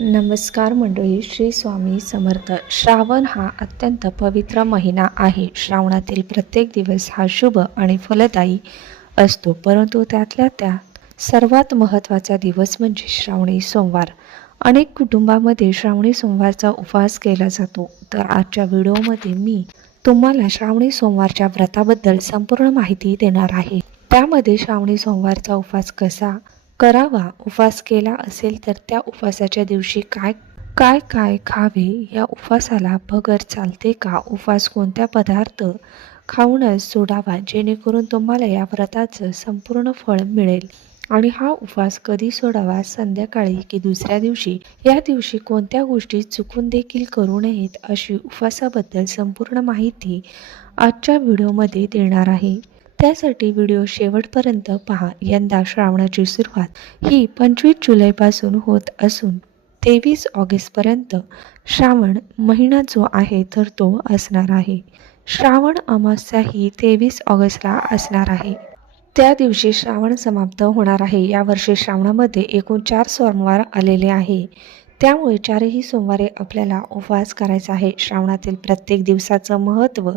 नमस्कार मंडळी श्री स्वामी समर्थ. श्रावण हा अत्यंत पवित्र महिना आहे. श्रावणातील प्रत्येक दिवस हा शुभ आणि फलदायी असतो. परंतु त्यातल्या त्यात सर्वात महत्त्वाचा दिवस म्हणजे श्रावणी सोमवार. अनेक कुटुंबामध्ये श्रावणी सोमवारचा उपवास केला जातो. तर आजच्या व्हिडिओमध्ये मी तुम्हाला श्रावणी सोमवारच्या व्रताबद्दल संपूर्ण माहिती देणार आहे. त्यामध्ये श्रावणी सोमवारचा उपवास कसा करावा उपवास केला असेल तर त्या उपवासाच्या दिवशी काय काय काय खावे या उपवासाला बगर चालते का? उपवास कोणत्या पदार्थ खाऊनच सोडावा जेणेकरून तुम्हाला या व्रताचं संपूर्ण फळ मिळेल? आणि हा उपवास कधी सोडावा? संध्याकाळी की दुसऱ्या दिवशी? या दिवशी कोणत्या गोष्टी चुकून देखील करू नयेत अशी उपवासाबद्दल संपूर्ण माहिती आजच्या व्हिडिओमध्ये देणार आहे. त्यासाठी व्हिडिओ शेवटपर्यंत पहा. यंदा श्रावणाची सुरुवात ही पंचवीस जुलैपासून होत असून तेवीस ऑगस्टपर्यंत श्रावण महिना जो आहे तर तो असणार आहे. श्रावण अमावस्या ही तेवीस ऑगस्टला असणार आहे. त्या दिवशी श्रावण समाप्त होणार आहे. यावर्षी श्रावणामध्ये एकूण चार सोमवार आलेले आहे. त्यामुळे चारही सोमवारी आपल्याला उपवास करायचा आहे. श्रावणातील प्रत्येक दिवसाचं महत्त्व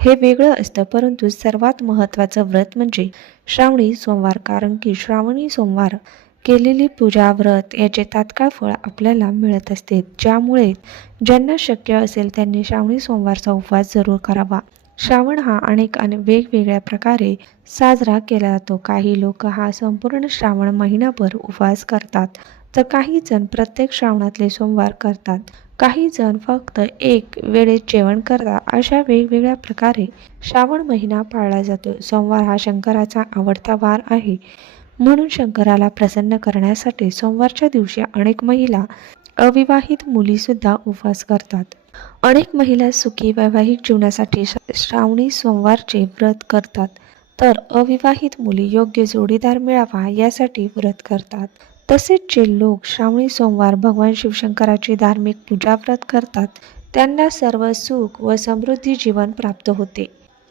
हे वेगळं असतं परंतु सर्वात महत्त्वाचं व्रत म्हणजे श्रावणी सोमवार कारण की श्रावणी सोमवार केलेली पूजा व्रत याचे तात्काळ फळ आपल्याला मिळत असते. ज्यामुळे ज्यांना शक्य असेल त्यांनी श्रावणी सोमवारचा उपवास जरूर करावा. श्रावण हा अनेक आणि वेगवेगळ्या प्रकारे साजरा केला जातो. काही लोक हा संपूर्ण श्रावण महिनाभर उपवास करतात. तर काही जण प्रत्येक श्रावणातले सोमवार करतात. काही जण फक्त एक वेळेत जेवण करतात. अशा वेगवेगळ्या प्रकारे श्रावण महिना पाळला जातो. सोमवार हा शंकराचा आवडता वार आहे. म्हणून शंकराला प्रसन्न करण्यासाठी सोमवारच्या दिवशी अनेक महिला अविवाहित मुलीसुद्धा उपवास करतात. अनेक महिला सुखी वैवाहिक जीवनासाठी श- श्रावणी सोमवारचे व्रत करतात. तर अविवाहित मुली योग्य जोडीदार मिळावा यासाठी व्रत करतात. तसेच जे लोक श्रावणी सोमवार भगवान शिवशंकराची धार्मिक पूजा व्रत करतात त्यांना सर्व सुख व समृद्धी जीवन प्राप्त होते.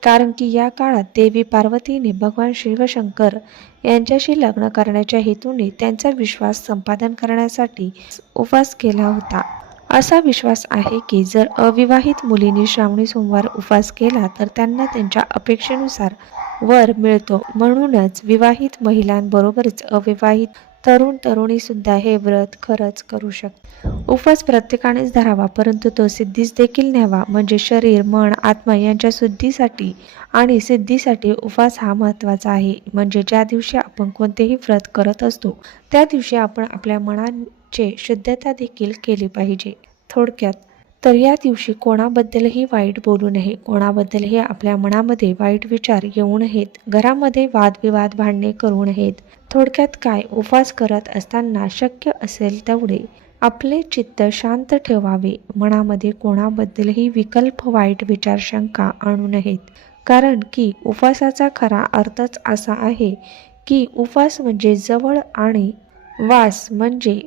कारण की या काळात देवी पार्वतीने भगवान शिवशंकर यांच्याशी लग्न करण्याच्या हेतूने त्यांचा विश्वास संपादन करण्यासाठी उपवास केला होता. असा विश्वास आहे की जर अविवाहित मुलीने श्रावणी सोमवार उपवास केला तर त्यांना त्यांच्या अपेक्षेनुसार वर मिळतो. म्हणूनच विवाहित महिलांबरोबरच अविवाहित तरुण तरुणी सुद्धा हे व्रत खरंच करू शकतात. उपवास प्रत्येकानेच धरावा परंतु तो सिद्धीस देखील न्यावा. म्हणजे शरीर मन आत्मा यांच्या शुद्धीसाठी आणि सिद्धीसाठी उपवास हा महत्त्वाचा आहे. म्हणजे ज्या दिवशी आपण कोणतेही व्रत करत असतो त्या दिवशी आपण आपल्या मनाचे शुद्धता देखील केली पाहिजे. थोडक्यात तर या दिवशी कोणाबद्दलही वाईट बोलू नये. कोणाबद्दलही आपल्या मनामध्ये वाईट विचार येऊ नयेत. घरामध्ये वादविवाद भांडणे करू नयेत. थोडक्यात काय उपवास करत असताना शक्य असेल तेवढे आपले चित्त शांत ठेवावे. मनामध्ये कोणाबद्दलही विकल्प वाईट विचार शंका आणू नयेत. कारण की उपवासाचा खरा अर्थच असा आहे की उपवास म्हणजे जवळ आणि वास म्हणजे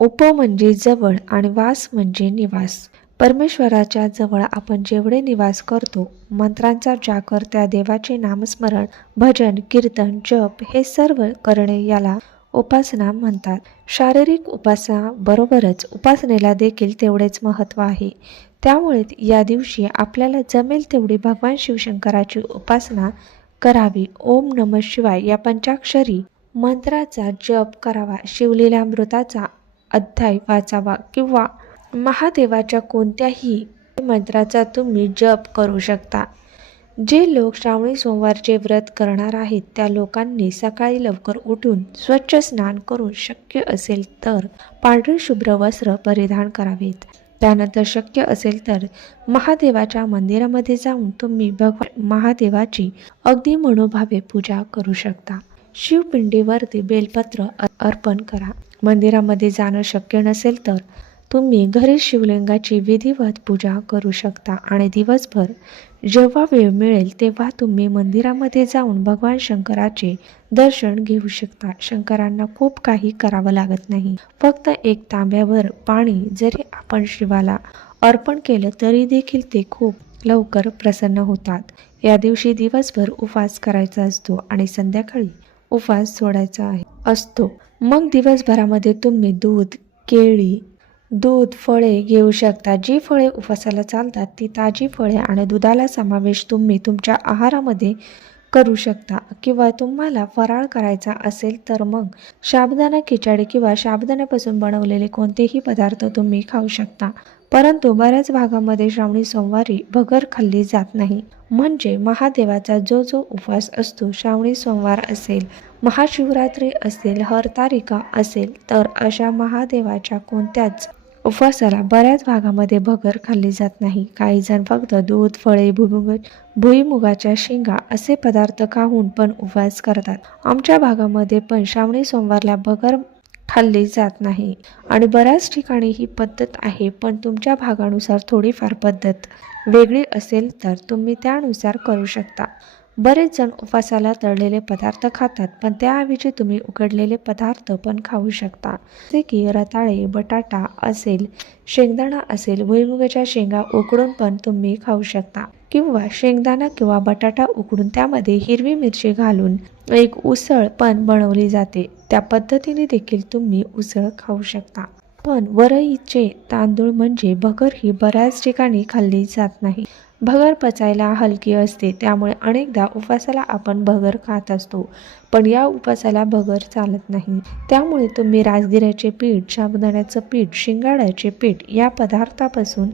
उप म्हणजे जवळ आणि वास म्हणजे निवास. परमेश्वराच्या जवळ आपण जेवढे निवास करतो मंत्रांचा जाकर त्या देवाचे नामस्मरण भजन कीर्तन जप हे सर्व करणे याला उपासना म्हणतात. शारीरिक उपासना बरोबरच उपासनेला देखील तेवढेच महत्त्व आहे. त्यामुळे या दिवशी आपल्याला जमेल तेवढी भगवान शिवशंकराची उपासना करावी. ओम नम शिवाय या पंचाक्षरी मंत्राचा जप करावा. शिवलीलामृताचा अध्याय वाचावा किंवा महादेवाच्या कोणत्याही मंत्राचा तुम्ही जप करू शकता. जे लोक श्रावणी सोमवारचे व्रत करणार आहेत त्या लोकांनी सकाळी लवकर उठून स्वच्छ स्नान करून शक्य असेल तर पांढरे शुभ्र वस्त्र परिधान करावेत. त्यानंतर शक्य असेल तर महादेवाच्या मंदिरामध्ये जाऊन तुम्ही भगवान महादेवाची अगदी मनोभावे पूजा करू शकता. शिवपिंडीवरती बेलपत्र अ- अर्पण करा. मंदिरामध्ये जाणं शक्य नसेल तर तुम्ही घरी शिवलिंगाची विधिवत पूजा करू शकता आणि दिवसभर जेव्हा वेळ मिळेल तेव्हा तुम्ही मंदिरामध्ये जाऊन भगवान शंकराचे दर्शन घेऊ शकता. शंकरांना खूप काही करावं लागत नाही. फक्त एक तांब्यावर पाणी जरी आपण शिवाला अर्पण केलं तरी देखील ते खूप लवकर प्रसन्न होतात. या दिवशी दिवसभर उपवास करायचा असतो आणि संध्याकाळी उपवास सोडायचा आहे. असतो. मग दिवसभरामध्ये तुम्ही दूध केळी दूध फळे घेऊ शकता. जी फळे उपवासाला चालतात ती ताजी फळे आणि दुधाला समावेश तुम्ही तुमच्या आहारामध्ये करू शकता. किंवा तुम्हाला फराळ करायचा असेल तर मग साबुदाणा खिचडी किंवा साबुदाण्यापासून बनवलेले कोणतेही पदार्थ तुम्ही खाऊ शकता. परंतु बऱ्याच भागामध्ये श्रावणी सोमवारी भगर खाल्ली जात नाही. म्हणजे महादेवाचा जो जो उपवास असतो श्रावणी सोमवार असेल महाशिवरात्री असेल हरतारिका असेल तर अशा महादेवाच्या कोणत्याच उपवासाला बऱ्याच भागामध्ये भगर खाल्ली जात नाही. काही जण फक्त दूध फळे भुईमुग भुईमुगाच्या शेंगा असे पदार्थ खाऊन पण उपवास करतात. आमच्या भागामध्ये पण श्रावणी सोमवारला भगर खाल्ली जात नाही. आणि बऱ्याच ठिकाणी ही पद्धत आहे पण तुमच्या भागानुसार थोडीफार पद्धत वेगळी असेल तर तुम्ही त्यानुसार करू शकता. बरेच जण उपवासाला तळलेले पदार्थ खातात पण त्याऐवजी तुम्ही उकडलेले पदार्थ पण खाऊ शकता. जसे की रताळे बटाटा असेल शेंगदाणा असेल भुईमुगाच्या शेंगा उकडून पण तुम्ही खाऊ शकता. किंवा शेंगदाणा किंवा बटाटा उकडून त्यामध्ये हिरवी मिरची घालून एक उसळ पण बनवली जाते. त्या पद्धतीने देखील तुम्ही उसळ खाऊ शकता. पण वरईचे तांदूळ म्हणजे भगर ही बऱ्याच ठिकाणी खाल्ली जात नाही. भगर पचायला हलकी असते. त्यामुळे अनेकदा उपवासाला आपण भगर खात असतो. पण या उपवासाला भगर चालत नाही. त्यामुळे तुम्ही राजगिऱ्याचे पीठ शाबुदाण्याचं पीठ शिंगाड्याचे पीठ या पदार्थापासून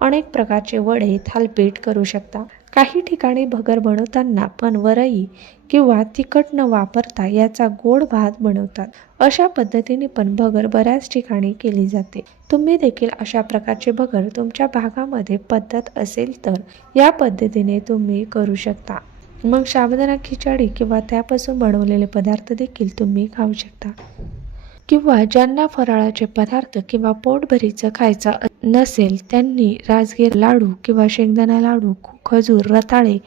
अनेक प्रकारचे वडे थालपीठ करू शकता. काही ठिकाणी भगर बनवताना पण वरई किंवा तिखट न वापरता याचा गोड भात बनवतात. अशा पद्धतीने पण भगर बऱ्याच ठिकाणी केली जाते. तुम्ही देखील अशा प्रकारचे भगर तुमच्या भागामध्ये पद्धत असेल तर या पद्धतीने तुम्ही करू शकता. मग साबुदाणा खिचडी किंवा त्यापासून बनवलेले पदार्थ देखील तुम्ही खाऊ शकता. किंवा ज्यांना फराळाचे पदार्थ किंवा पोटभरीचं खायचं नसेल त्यांनी राजगीर लाडू किंवा शेंगदाणा लाडू खजूर रताळे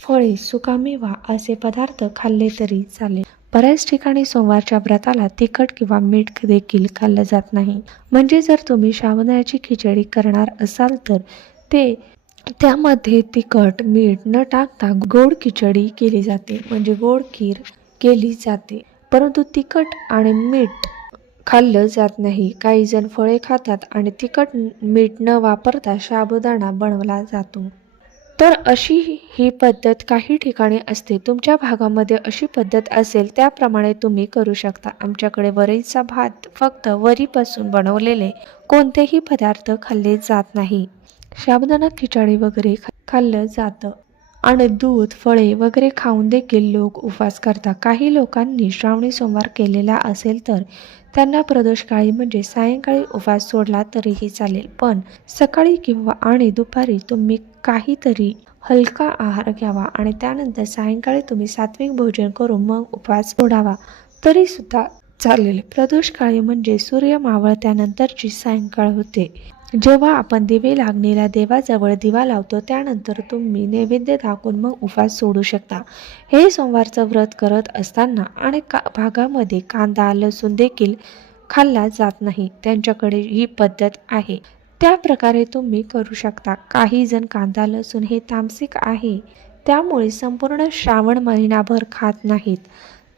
फळे सुकामेवा असे पदार्थ खाल्ले तरी चालेल. बऱ्याच ठिकाणी सोमवारच्या व्रताला तिखट किंवा मीठ देखील खाल्लं जात नाही. म्हणजे जर तुम्ही साबुदाण्याची खिचडी करणार असाल तर ते त्यामध्ये तिखट मीठ न टाकता गोड खिचडी केली जाते. म्हणजे गोड खीर केली जाते. परंतु तिखट आणि मीठ खाल्लं जात नाही. काही जण फळे खातात आणि तिखट मीठ न वापरता साबुदाणा बनवला जातो. तर अशी ही पद्धत काही ठिकाणी असते. तुमच्या भागामध्ये अशी पद्धत असेल त्याप्रमाणे तुम्ही करू शकता. आमच्याकडे वरीचा भात फक्त वरीपासून बनवलेले कोणतेही पदार्थ खाल्ले जात नाही. शाबदाना खिचडी वगैरे खा- खाल्लं जातं. आणि दूध फळे वगैरे खाऊन देखील लोक उपवास करतात. काही लोकांनी श्रावणी सोमवार केलेला असेल तर त्यांना प्रदोषकाळी म्हणजे सायंकाळी उपवास सोडला तरीही चालेल. पण सकाळी किंवा आणि दुपारी तुम्ही काहीतरी हलका आहार घ्यावा आणि त्यानंतर सायंकाळी तुम्ही सात्विक भोजन करून मग उपवास सोडावा तरी सुद्धा चालेल. प्रदोषकाळी म्हणजे सूर्य मावळत्यानंतरची सायंकाळ होते. जेव्हा आपण दिवे लागणीला देवाजवळ दिवा लावतो त्यानंतर तुम्ही नैवेद्य दाखवून मग उपास सोडू शकता. हे सोमवारचं व्रत करत असताना अनेक का भागामध्ये कांदा लसूण देखील खाल्ला जात नाही. त्यांच्याकडे ही पद्धत आहे. त्या प्रकारे तुम्ही करू शकता. काही जण कांदा लसूण हे तामसिक आहे. त्यामुळे संपूर्ण श्रावण महिनाभर खात नाहीत.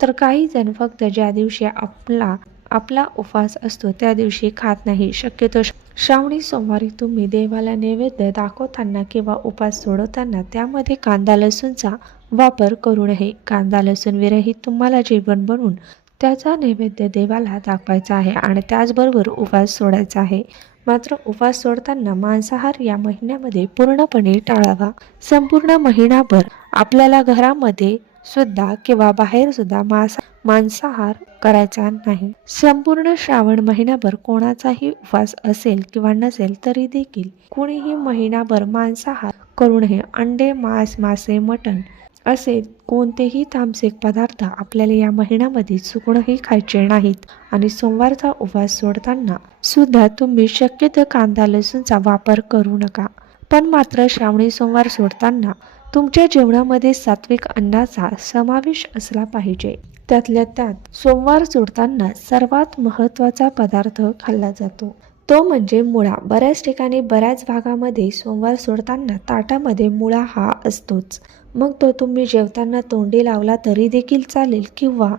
तर काही जण फक्त ज्या दिवशी आपला आपला उपवास असतो त्या दिवशी खात नाही. शक्यतो श्रावणी सोमवारी तुम्ही देवाला नैवेद्य दाखवताना किंवा उपवास सोडवताना त्यामध्ये कांदा लसूणचा वापर करू नये. कांदा लसूण विरहित तुम्हाला जेवण बनवून त्याचा नैवेद्य देवाला दाखवायचा आहे आणि त्याचबरोबर उपवास सोडायचा आहे. मात्र उपास सोडताना मांसाहार या महिन्यामध्ये पूर्णपणे टाळावा. संपूर्ण महिनाभर आपल्याला घरामध्ये सुद्धा किंवा बाहेर सुद्धा मांस मांसाहार करायचा नाही. संपूर्ण श्रावण महिनाभर कोणाचाही उपवास असेल किंवा नसेल तरी देखील कुणीही महिनाभर मांसाहार करू नये अंडे मांस मासे मटण असे कोणतेही तामसिक पदार्थ आपल्याला या महिन्यामध्ये चुकूनही खायचे नाहीत. आणि सोमवारचा उपवास सोडताना सुद्धा तुम्ही शक्यतो कांदा लसूणचा वापर करू नका. पण मात्र श्रावणी सोमवार सोडताना तुमच्या जेवणामध्ये सात्विक अन्नाचा समावेश असला पाहिजे. त्यातल्या त्यात सोमवार सोडताना सर्वात महत्त्वाचा पदार्थ खाल्ला जातो. तो म्हणजे मुळा. बऱ्याच ठिकाणी बऱ्याच भागामध्ये सोमवार सोडताना ताटामध्ये मुळा हा असतोच. मग तो तुम्ही जेवताना तोंडी लावला तरी देखील चालेल किंवा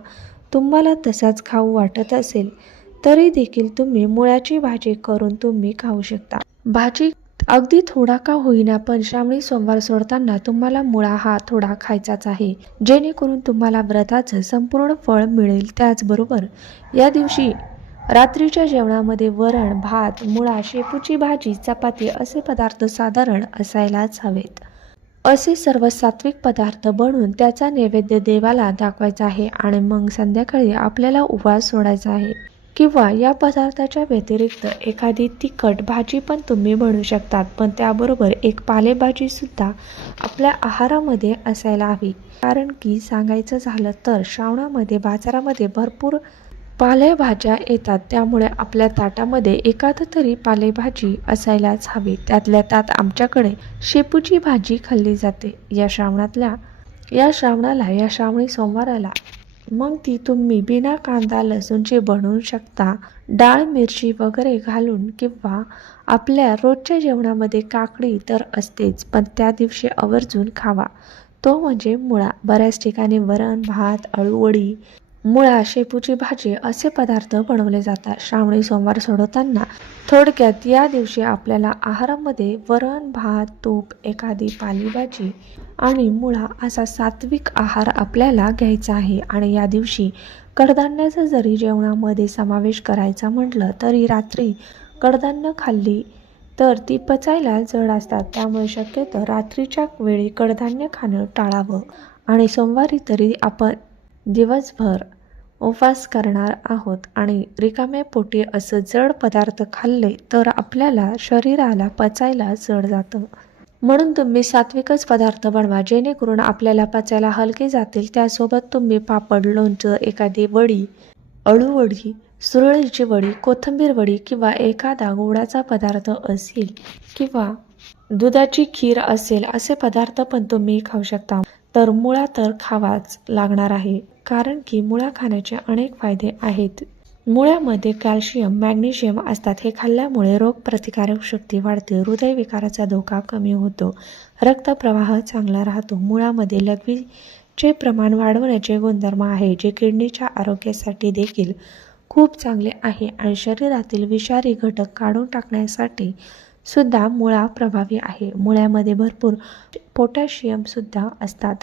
तुम्हाला तसाच खाऊ वाटत असेल तरी देखील तुम्ही मुळ्याची भाजी करून तुम्ही खाऊ शकता. भाजी अगदी थोडा का होईना पण श्रावणी सोमवार सोडताना तुम्हाला मुळा हा थोडा खायचाच आहे. जेणेकरून तुम्हाला व्रताचं संपूर्ण फळ मिळेल त्याचबरोबर या दिवशी रात्रीच्या जेवणामध्ये वरण भात मुळा शेपूची भाजी चपाती असे पदार्थ साधारण असायलाच हवेत. असे सर्व सात्विक पदार्थ बनवून त्याचा नैवेद्य देवाला दाखवायचा आहे आणि मग संध्याकाळी आपल्याला उपवास सोडायचा आहे. किंवा या पदार्थाच्या व्यतिरिक्त एखादी तिखट भाजी पण तुम्ही बनवू शकतात. पण त्याबरोबर एक पालेभाजीसुद्धा आपल्या आहारामध्ये असायला हवी. कारण की सांगायचं झालं तर श्रावणामध्ये बाजारामध्ये भरपूर पालेभाज्या येतात. त्यामुळे आपल्या ताटामध्ये एखाद तरी पालेभाजी असायलाच हवी. त्यातल्या त्यात आमच्याकडे शेपूची भाजी खाल्ली जाते. या श्रावणातल्या या श्रावणाला या श्रावणी सोमवाराला मग ती तुम्ही बिना कांदा लसूणची बनवू शकता. डाळ मिरची वगैरे घालून किंवा आपल्या रोजच्या जेवणामध्ये काकडी तर असतेच पण त्या दिवशी आवर्जून खावा. तो म्हणजे मुळा. बऱ्याच ठिकाणी वरण भात अळूवडी मुळा शेपूची भाजी असे पदार्थ बनवले जातात. श्रावणी सोमवार सोडवताना थोडक्यात या दिवशी आपल्याला आहारामध्ये वरण भात तूप एखादी पालेभाजी आणि मुळा असा सात्विक आहार आपल्याला घ्यायचा आहे. आणि या दिवशी कडधान्याचा जरी जेवणामध्ये समावेश करायचा म्हटलं तरी रात्री कडधान्य खाल्ली तर ती पचायला जड असतात. त्यामुळे शक्यतो रात्रीच्या वेळी कडधान्य खाणं टाळावं. आणि सोमवारी तरी आपण दिवसभर उपवास करणार आहोत आणि रिकाम्या पोटी असं जड पदार्थ खाल्ले तर आपल्याला शरीराला पचायला जड जातं. म्हणून तुम्ही सात्विकच पदार्थ बनवा जेणेकरून आपल्याला पचायला हलके जातील. त्यासोबत तुम्ही पापड लोणचं एखादी वडी अळूवडी सुरळीची वडी कोथिंबीर वडी किंवा एखादा गोडाचा पदार्थ असेल किंवा दुधाची खीर असेल असे पदार्थ पण तुम्ही खाऊ शकता. तर मुळा तर खावाच लागणार आहे कारण की मुळा खाण्याचे अनेक फायदे आहेत. मुळ्यामध्ये कॅल्शियम मॅग्नेशियम असतात. हे खाल्ल्यामुळे रोगप्रतिकारक शक्ती वाढते हृदयविकाराचा धोका कमी होतो रक्तप्रवाह चांगला राहतो. मुळामध्ये लघवीचे प्रमाण वाढवण्याचे गुणधर्म आहे जे किडनीच्या आरोग्यासाठी देखील खूप चांगले आहे आणि शरीरातील विषारी घटक काढून टाकण्यासाठी सुद्धा मुळा प्रभावी आहे. मुळ्यामध्ये भरपूर पोटॅशियमसुद्धा असतात.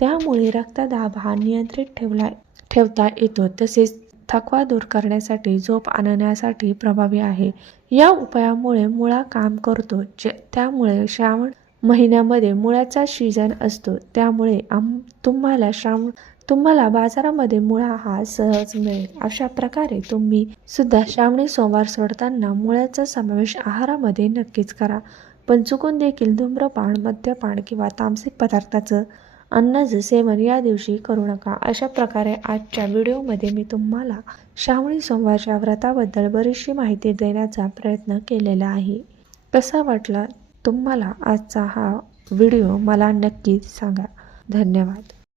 त्यामुळे रक्तदाब हा नियंत्रित ठेवला ठेवता येतो. तसेच थकवा दूर करण्यासाठी झोप आणण्यासाठी प्रभावी आहे. या उपायामुळे मुळा काम करतो. जे त्यामुळे श्रावण महिन्यामध्ये मुळाचा सीझन असतो. त्यामुळे आम तुम्हाला श्रावण तुम्हाला बाजारामध्ये मुळा हा सहज मिळेल. अशा प्रकारे तुम्ही सुद्धा श्रावणी सोमवार सोडताना मुळ्याचा समावेश आहारामध्ये नक्कीच करा. पण चुकून देखील धूम्रपान मद्यपान किंवा तामसिक पदार्थाचं अन्नाचं सेवन या दिवशी करू नका. अशा प्रकारे आजच्या व्हिडिओमध्ये मी तुम्हाला श्रावणी सोमवारच्या व्रताबद्दल बरीचशी माहिती देण्याचा प्रयत्न केलेला आहे. कसा वाटला तुम्हाला आजचा हा व्हिडिओ? मला नक्कीच सांगा. धन्यवाद.